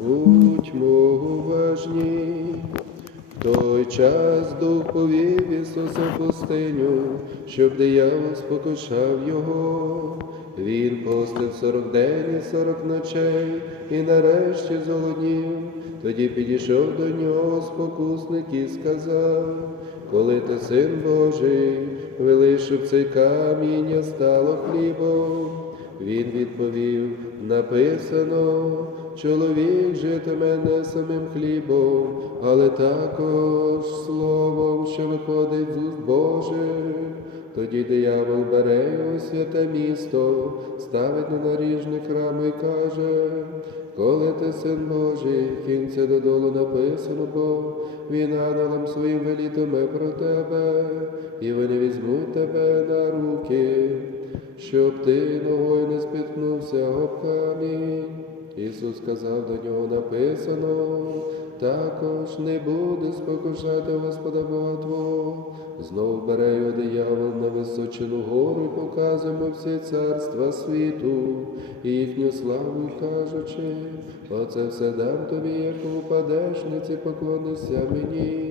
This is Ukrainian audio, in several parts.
Будьмо уважні. В той час дух повів Ісуса в пустиню, щоб диявол спокушав його. Він постив сорок день і сорок ночей, і нарешті зголоднів. Тоді підійшов до нього спокусник і сказав, коли ти син Божий, вели, щоб цей каміння стало хлібом. Він відповів, написано, чоловік житиме не самим хлібом, але також словом, що виходить з уст Божих. Тоді диявол бере його святе місто, ставить на наріжник храму і каже, коли ти син Божий, кінця додолу написано, бо він ангелам своїм велітиме про тебе, і вони візьмуть тебе на руки щоб ти ногою не спіткнувся об камінь. Ісус сказав до нього написано, також не буде спокушати Господа Бога Твого. Знов бере його диявол на височину гору і показуємо всі царства світу, і їхню славу, кажучи, оце все дам тобі, як упадеш, ниці поклонися мені.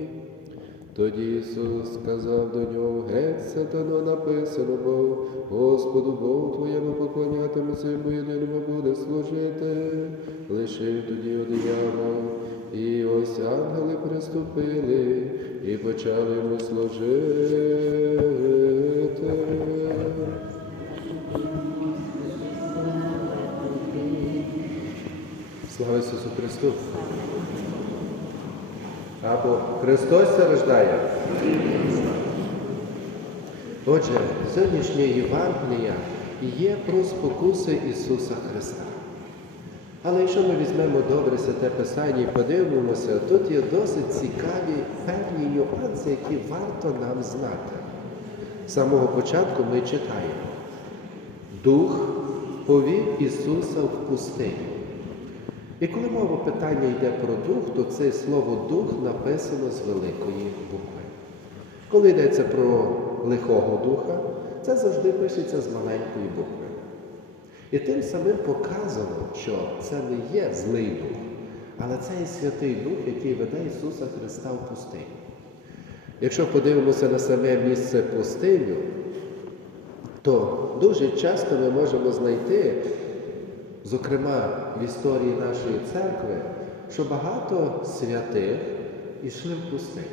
Тоді Ісус сказав до нього, геть сатано написано, бо Господу Богу твоєму поклонятимеся йому єдиному буде служити. Лишив тоді одіяло, і ось ангели приступили і почали йому служити. Слава Ісусу Христу! Або Христос се рождає. Отже, сьогоднішнє Євангелія є про спокуси Ісуса Христа. Але якщо ми візьмемо добре святе Писання і подивимося, тут є досить цікаві певні нюанси, які варто нам знати. З самого початку ми читаємо. Дух повів Ісуса в пустиню. І коли мова питання йде про дух, то це слово дух написано з великої букви. Коли йдеться про лихого духа, це завжди пишеться з маленької букви. І тим самим показано, що це не є злий дух, але це є Святий Дух, який веде Ісуса Христа в пустиню. Якщо подивимося на саме місце пустиню, то дуже часто ми можемо знайти зокрема в історії нашої церкви, що багато святих ішли в пустиню.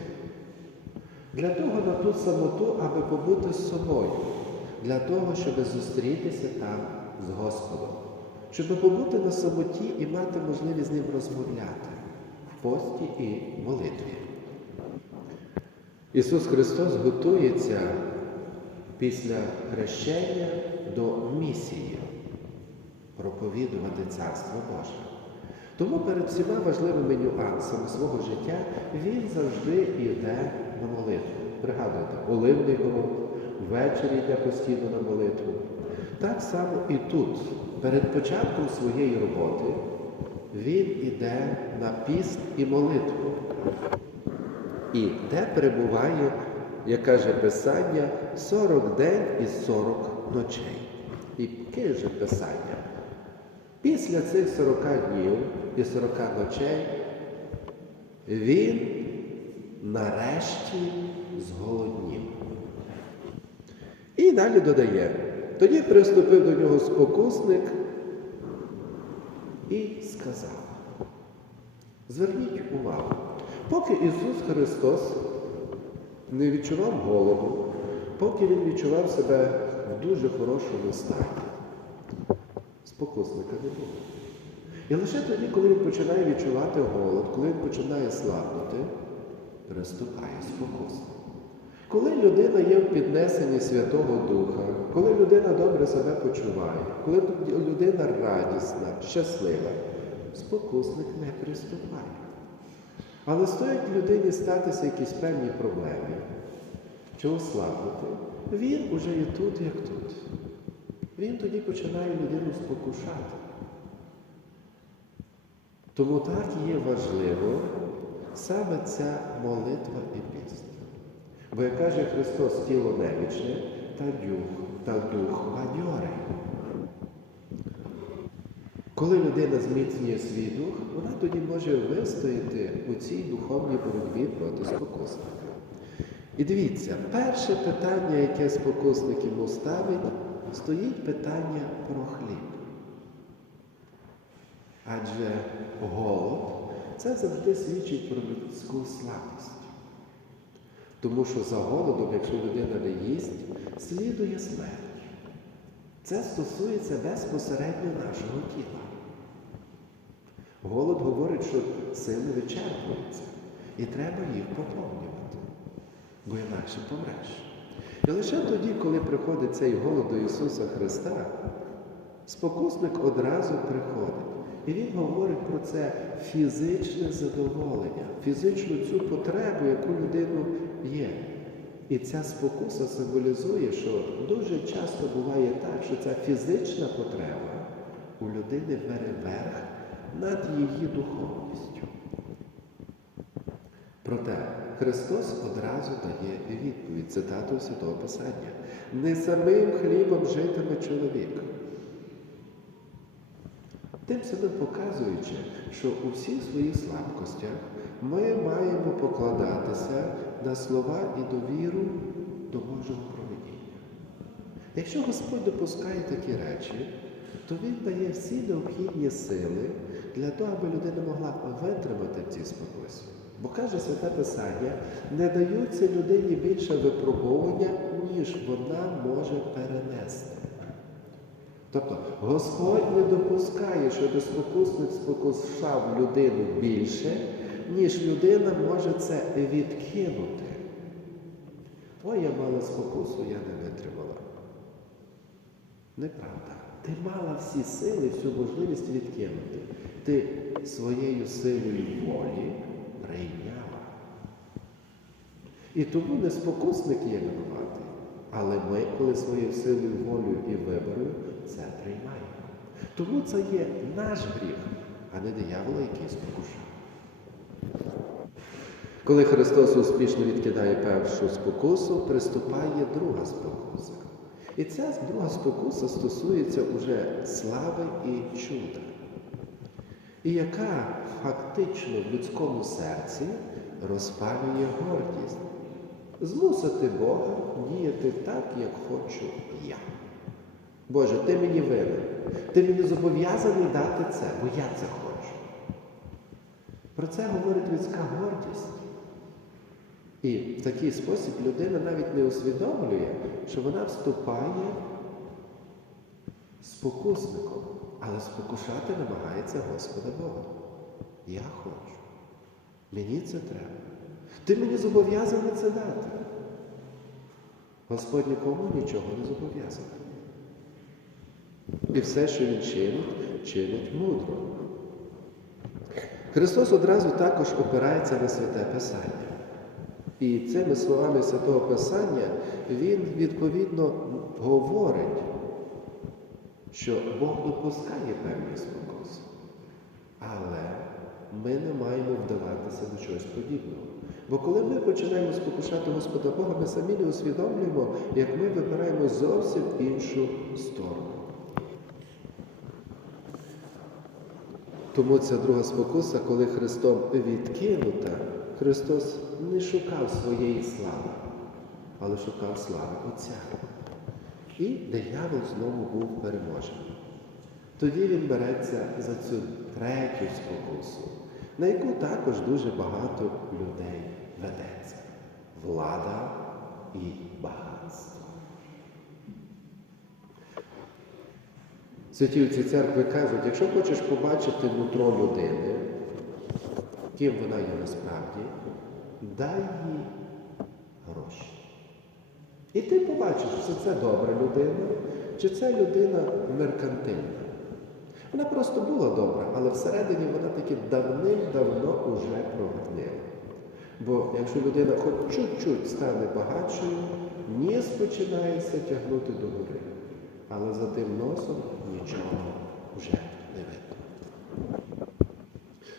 Для того на ту самоту, аби побути з собою, для того, щоб зустрітися там з Господом, щоб побути на самоті і мати можливість з ним розмовляти в пості і молитві. Ісус Христос готується після хрещення до місії проповідувати Царство Боже. Тому перед всіма важливими нюансами свого життя він завжди йде на молитву. Пригадуйте, Оливний город, ввечері йде постійно на молитву. Так само і тут, перед початком своєї роботи, він іде на піст і молитву. І де перебуває, як каже Писання, 40 день і 40 ночей. І каже Писання. Після цих 40 днів і 40 ночей він нарешті зголоднів. І далі додає, тоді приступив до нього спокусник і сказав, зверніть увагу, поки Ісус Христос не відчував голоду, поки Він відчував себе в дуже хорошому стані, спокусника не було. І лише тоді, коли він починає відчувати голод, коли він починає слабнути, приступає спокусник. Коли людина є в піднесенні Святого Духа, коли людина добре себе почуває, коли людина радісна, щаслива, спокусник не приступає. Але стоїть людині статися якісь певні проблеми, чи ослабнути, він уже є тут, як тут. Він тоді починає людину спокушати. Тому так є важливо саме ця молитва і пісня. Бо як каже Христос, тіло немічне, та дух, та дух бадьорий. Коли людина зміцнює свій дух, вона тоді може вистояти у цій духовній боротьбі проти спокусника. І дивіться, перше питання, яке спокусник йому ставить, стоїть питання про хліб. Адже голод це завжди свідчить про людську слабкість. Тому що за голодом, якщо людина не їсть, слідує смерть. Це стосується безпосередньо нашого тіла. Голод говорить, що сили вичерпуються, і треба їх поповнювати, бо інакше помреш. І лише тоді, коли приходить цей голод до Ісуса Христа, спокусник одразу приходить. І Він говорить про це фізичне задоволення, фізичну цю потребу, яку людину є. І ця спокуса символізує, що дуже часто буває так, що ця фізична потреба у людини бере верх над її духовністю. Проте Христос одразу дає відповідь, цитату Святого Писання. Не самим хлібом житиме чоловік. Тим самим показуючи, що у всіх своїх слабкостях ми маємо покладатися на слова і довіру до Божого проведіння. Якщо Господь допускає такі речі, то Він дає всі необхідні сили для того, аби людина могла витримати в цій спокусі. Бо каже Святе Писання, не даються людині більше випробування, ніж вона може перенести. Тобто Господь не допускає, щоб спокусник спокушав людину більше, ніж людина може це відкинути. Ой, я мала спокусу, я не витримала. Неправда. Ти мала всі сили, всю можливість відкинути. Ти своєю силою волі прийняла. І тому не спокусник є винуватий. Але ми, коли своєю силою, волею і виборою, це приймаємо. Тому це є наш гріх, а не диявола, який спокушав. Коли Христос успішно відкидає першу спокусу, приступає друга спокуса. І ця друга спокуса стосується уже слави і чуда. І яка фактично в людському серці розпалює гордість. Змусити Бога діяти так, як хочу я. Боже, ти мені винен. Ти мені зобов'язаний дати це, бо я це хочу. Про це говорить людська гордість. І в такий спосіб людина навіть не усвідомлює, що вона вступає спокусником, але спокушати намагається Господа Бога. Я хочу. Мені це треба. Ти мені зобов'язаний це дати. Господь нікому нічого не зобов'язаний. І все, що він чинить, чинить мудро. Христос одразу також опирається на святе Писання. І цими словами Святого Писання Він відповідно говорить, що Бог допускає певні спокуси. Але ми не маємо вдаватися до чогось подібного. Бо коли ми починаємо спокушати Господа Бога, ми самі не усвідомлюємо, як ми вибираємо зовсім іншу сторону. Тому ця друга спокуса, коли Христом відкинута, Христос не шукав своєї слави, але шукав слави Отця. І диявол знову був переможений. Тоді він береться за цю третю спокусу, на яку також дуже багато людей ведеться. Влада і багатство. Святі отці церкви кажуть, якщо хочеш побачити нутро людини, ким вона є насправді, дай їй побачиш, чи це добра людина, чи це людина меркантильна. Вона просто була добра, але всередині вона таки давним-давно уже прогнила. Бо якщо людина хоч чуть-чуть стане багатшою, ніс починається тягнути до гори. Але за тим носом нічого вже не видно.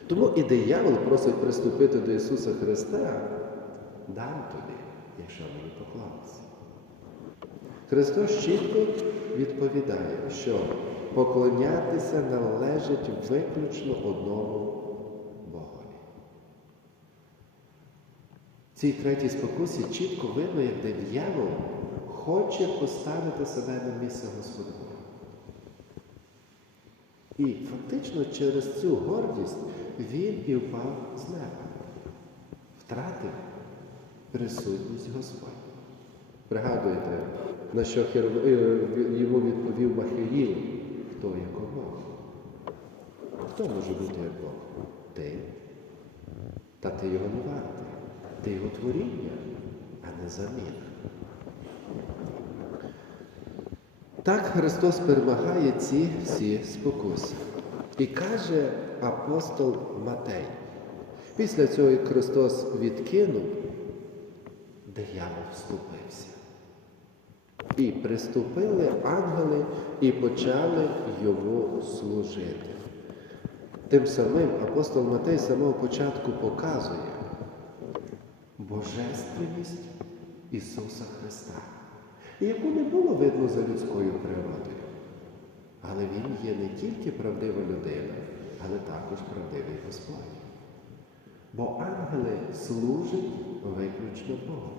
Тому і диявол просить приступити до Ісуса Христа, дам тобі, якщо поклалися. Христос чітко відповідає, що поклонятися належить виключно одному Богові. Цій третій спокусі чітко видно, як диявол хоче поставити себе на місце Господа І фактично через цю гордість він і впав з неба, втратив присутність Господь. Пригадуєте, на що е, йому відповів Махаїл, хто як Бог? Хто може бути як Бог? Ти. Та ти його не вартий. Ти його творіння, а не замір. Так Христос перемагає ці всі спокуси. І каже апостол Матей. Після цього, Христос відкинув, диявол вступився. І приступили ангели і почали йому служити. Тим самим апостол Матей з самого початку показує божественність Ісуса Христа, яку не було видно за людською природою. Але Він є не тільки правдива людина, але також правдивий Господь. Бо ангели служать виключно Богу.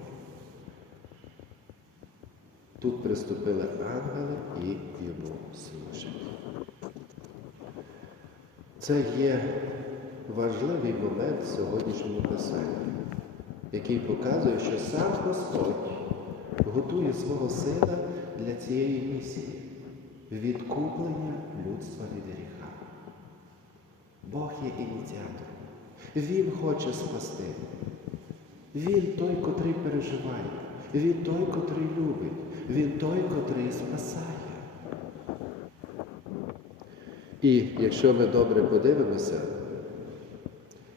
Тут приступили ангели і йому служать. Це є важливий момент в сьогоднішньому писанні, який показує, що сам Господь готує свого сина для цієї місії відкуплення людства від гріха. Бог є ініціатором. Він хоче спасти. Він той, котрий переживає. Він той, котрий любить. Він той, котрий спасає. І якщо ми добре подивимося,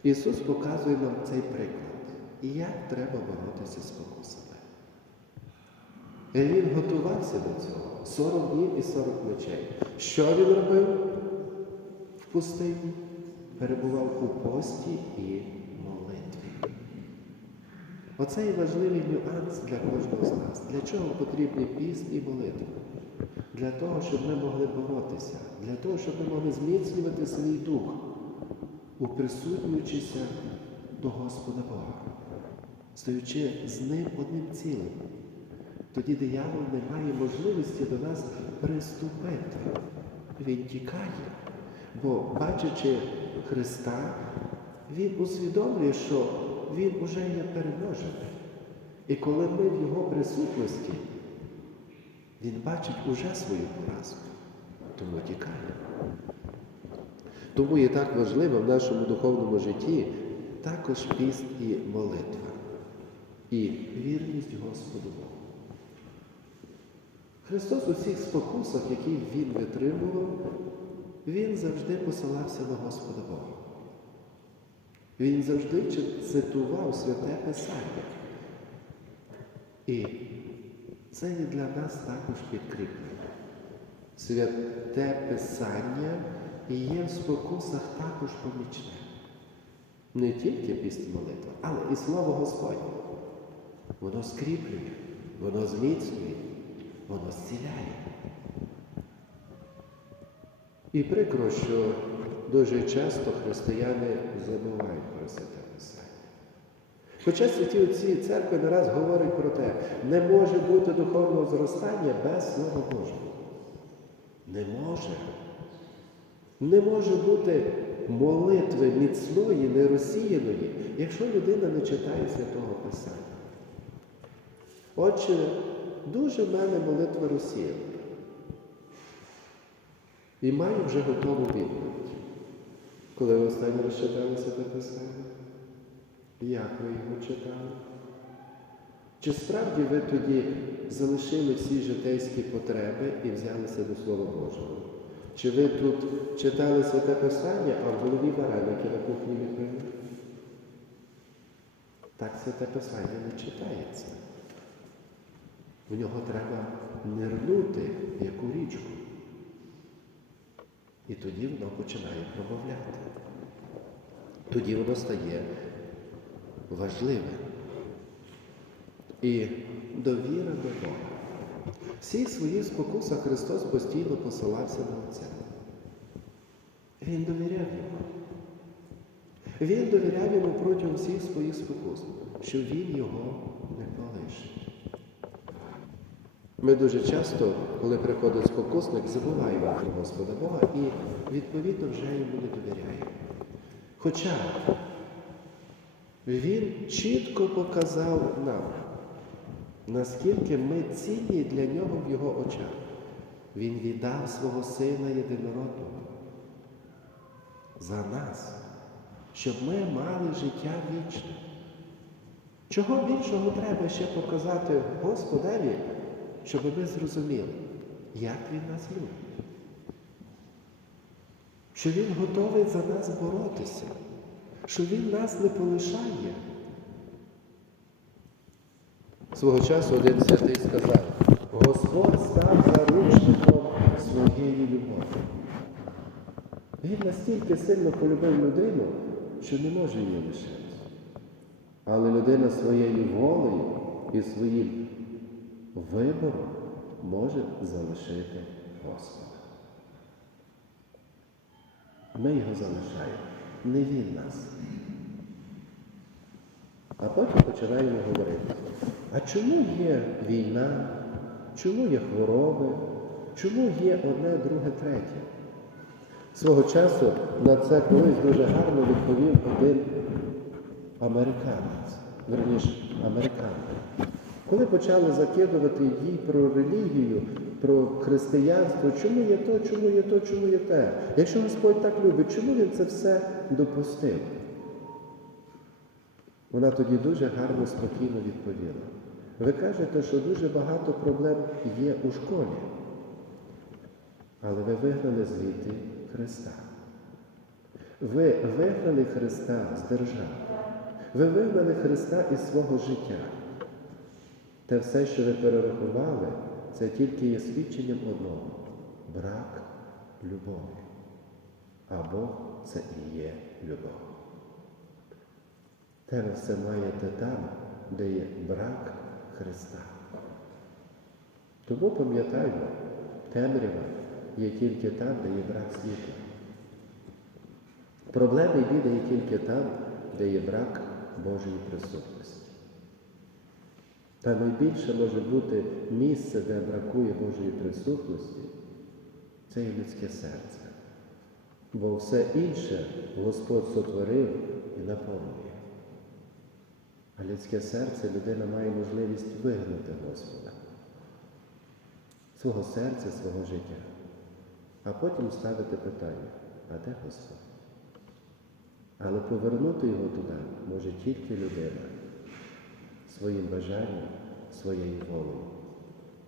Ісус показує нам цей приклад, як треба боротися з спокусами. І Він готувався до цього 40 днів і 40 ночей. Що він робив в пустині? Перебував у пості і. Оце і важливий нюанс для кожного з нас. Для чого потрібні піст і молитва? Для того, щоб ми могли боротися, для того, щоб ми могли зміцнювати свій дух, уприсутнюючися до Господа Бога, стаючи з ним одним цілим. Тоді диявол не має можливості до нас приступити. Він тікає, бо, бачачи Христа, він усвідомлює, що він уже є переможений. І коли ми в його присутності, він бачить уже свою поразку, тому тікає. Тому є так важливо в нашому духовному житті також піст і молитва, і вірність Господу Богу. Христос у всіх спокусах, які Він витримував, Він завжди посилався на Господа Бога. Він завжди цитував святе Писання. І це є для нас також підкріплення. Святе Писання і є в спокусах також помічне. Не тільки піст молитва, але і слово Господнє. Воно скріплює, воно зміцнює, воно зціляє. І прикро, що дуже часто християни забувають про святе Писання. Хоча святі отці церкви не раз говорять про те, не може бути духовного зростання без Слова Божого. Не може. Не може бути молитви міцної, нерозсіяної, якщо людина не читає святого Писання. Отже, дуже в мене молитва розсіяна. І маю вже готову відповідь. Коли ви останній раз читали святе Писання? Як ви його читали? Чи справді ви тоді залишили всі житейські потреби і взялися до Слова Божого? Чи ви тут читали святе Писання, а в голові вареники на кухні відбили? Так святе Писання не читається. В нього треба нирнути, як у річку. І тоді воно починає промовляти. Тоді воно стає важливим. І довіра до Бога. Всі свої спокуса Христос постійно посилався на Отця. Він довіряв йому. Він довіряв йому протягом всіх своїх спокус, що він його не полишить. Ми дуже часто, коли приходить спокусник, забуваємо про Господа Бога і відповідно вже йому не довіряємо. Хоча він чітко показав нам, наскільки ми цінні для нього в його очах. Він віддав свого сина єдинородного за нас, щоб ми мали життя вічне. Чого більшого треба ще показати Господеві, щоб ми зрозуміли, як Він нас любить? Що Він готовий за нас боротися, що Він нас не полишає. Свого часу один святий сказав, Господь став заручником своєї любові. Він настільки сильно полюбив людину, що не може її лишити. Але людина своєю волею і своїм вибором може залишити Господа. Ми його залишаємо, не він нас. А потім починаємо говорити, а чому є війна, чому є хвороби, чому є одне, друге, третє? Свого часу на це колись дуже гарно відповів один американець, верніше, американка. Коли почали закидувати їй про релігію, про християнство, чому є то, чому є то, чому є те? Якщо Господь так любить, чому він це все допустив? Вона тоді дуже гарно, спокійно відповіла. Ви кажете, що дуже багато проблем є у школі, але ви вигнали звідти Христа. Ви вигнали Христа з держави. Ви вигнали Христа із свого життя. Те все, що ви перерахували, це тільки є свідченням одного брак любові. А Бог це і є любов. Те ви все маєте там, де є брак Христа. Тому пам'ятаймо, темрява є тільки там, де є брак світла. Проблеми і біди є тільки там, де є брак Божої присутності. Та найбільше може бути місце, де бракує Божої присутності, це є людське серце. Бо все інше Господь сотворив і наповнює. А людське серце людина має можливість вигнати Господа, свого серця, свого життя, а потім ставити питання, а де Господь? Але повернути його туди може тільки людина своїм бажанням, своєю волею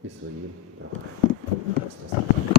і своїм проханням.